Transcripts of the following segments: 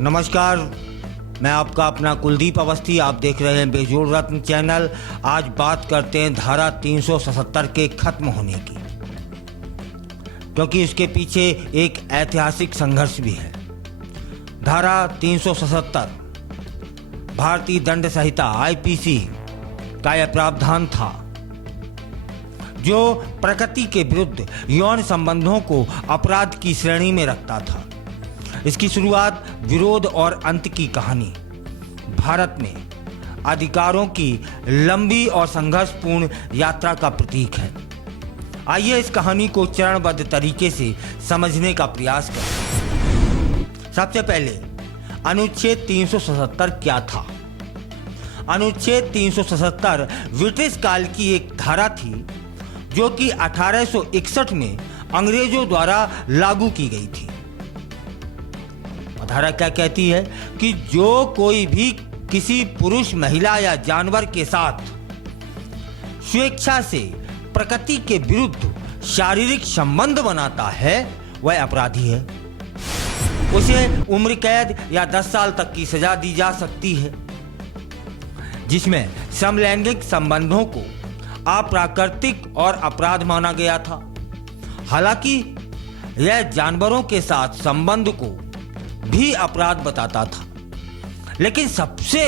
नमस्कार, मैं आपका अपना कुलदीप अवस्थी। आप देख रहे हैं बेजोड़ रत्न चैनल। आज बात करते हैं धारा 377 के खत्म होने की, क्योंकि इसके पीछे एक ऐतिहासिक संघर्ष भी है। धारा 377 भारतीय दंड संहिता IPC का यह प्रावधान था जो प्रकृति के विरुद्ध यौन संबंधों को अपराध की श्रेणी में रखता था। इसकी शुरुआत विरोध और अंत की कहानी भारत में अधिकारों की लंबी और संघर्षपूर्ण यात्रा का प्रतीक है। आइए इस कहानी को चरणबद्ध तरीके से समझने का प्रयास करें। सबसे पहले अनुच्छेद 377 क्या था? अनुच्छेद 377 ब्रिटिश काल की एक धारा थी जो कि 1861 में अंग्रेजों द्वारा लागू की गई थी। धारा क्या कहती है कि जो कोई भी किसी पुरुष, महिला या जानवर के साथ स्वेच्छा से प्रकृति के विरुद्ध शारीरिक संबंध बनाता है वह अपराधी है। उसे उम्र कैद या 10 साल तक की सजा दी जा सकती है, जिसमें समलैंगिक संबंधों को अप्राकृतिक और अपराध माना गया था। हालांकि यह जानवरों के साथ संबंध को भी अपराध बताता था, लेकिन सबसे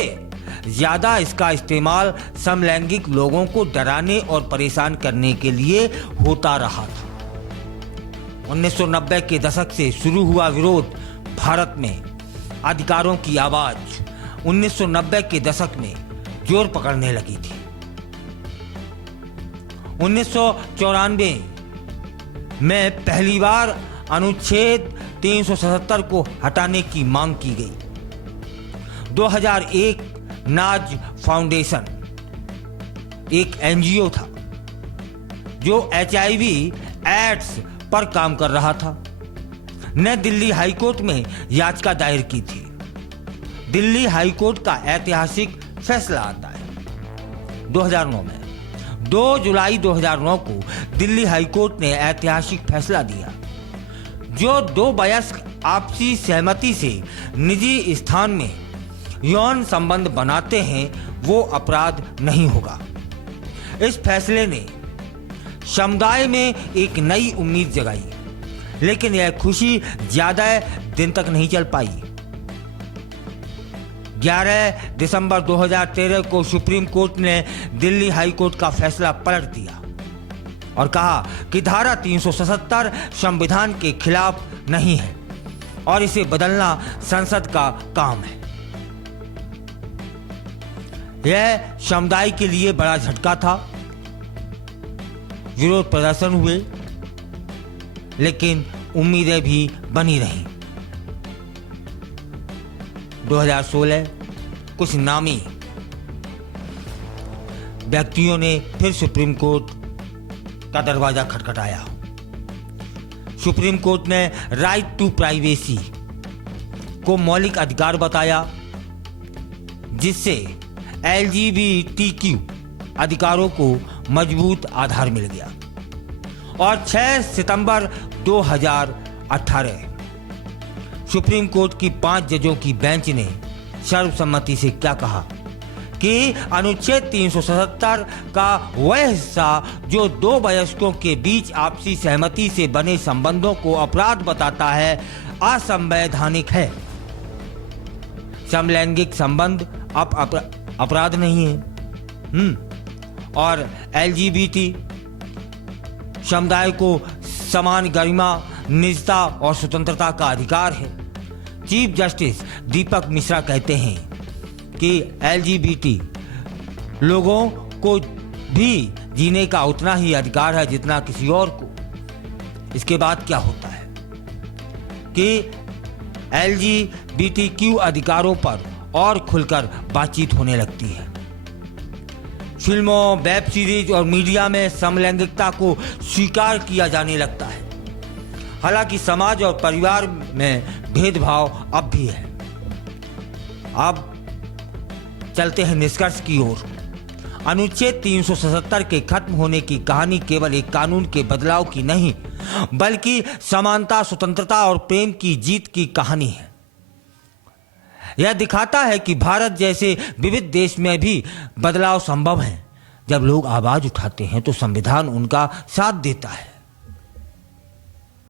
ज्यादा इसका इस्तेमाल समलैंगिक लोगों को डराने और परेशान करने के लिए होता रहा था। 1990 के दशक से शुरू हुआ विरोध भारत में अधिकारों की आवाज 1990 के दशक में जोर पकड़ने लगी थी। 1994 में पहली बार अनुच्छेद 377 को हटाने की मांग की गई। 2001 नाज फाउंडेशन एक NGO था जो HIV एड्स पर काम कर रहा था, ने दिल्ली हाईकोर्ट में याचिका दायर की थी। दिल्ली हाईकोर्ट का ऐतिहासिक फैसला आता है 2009 में। 2 जुलाई 2009 को दिल्ली हाईकोर्ट ने ऐतिहासिक फैसला दिया जो 2 वयस्क आपसी सहमति से निजी स्थान में यौन संबंध बनाते हैं वो अपराध नहीं होगा। इस फैसले ने समुदाय में एक नई उम्मीद जगाई, लेकिन यह खुशी ज्यादा दिन तक नहीं चल पाई। 11 दिसंबर 2013 को सुप्रीम कोर्ट ने दिल्ली हाई कोर्ट का फैसला पलट दिया और कहा कि धारा 377 संविधान के खिलाफ नहीं है और इसे बदलना संसद का काम है। यह समुदाय के लिए बड़ा झटका था। विरोध प्रदर्शन हुए, लेकिन उम्मीदें भी बनी रहीं। 2016 कुछ नामी व्यक्तियों ने फिर सुप्रीम कोर्ट का दरवाजा खटखटाया। सुप्रीम कोर्ट ने राइट टू प्राइवेसी को मौलिक अधिकार बताया, जिससे LGBTQ अधिकारों को मजबूत आधार मिल गया। और 6 सितंबर 2018 सुप्रीम कोर्ट की 5 जजों की बेंच ने सर्वसम्मति से क्या कहा कि अनुच्छेद 377 का वह हिस्सा जो 2 वयस्कों के बीच आपसी सहमति से बने संबंधों को अपराध बताता है असंवैधानिक है। समलैंगिक संबंध अपराध नहीं है। और LGBT समुदाय को समान गरिमा, निजता और स्वतंत्रता का अधिकार है। चीफ जस्टिस दीपक मिश्रा कहते हैं कि LGBT लोगों को भी जीने का उतना ही अधिकार है जितना किसी और को। इसके बाद क्या होता है कि LGBTQ अधिकारों पर और खुलकर बातचीत होने लगती है। फिल्मों, वेब सीरीज और मीडिया में समलैंगिकता को स्वीकार किया जाने लगता है। हालांकि समाज और परिवार में भेदभाव अब भी है। अब चलते हैं निष्कर्ष की ओर। अनुच्छेद 377 के खत्म होने की कहानी केवल एक कानून के बदलाव की नहीं, बल्कि समानता, स्वतंत्रता और प्रेम की जीत की कहानी है। यह दिखाता है कि भारत जैसे विविध देश में भी बदलाव संभव है। जब लोग आवाज उठाते हैं तो संविधान उनका साथ देता है।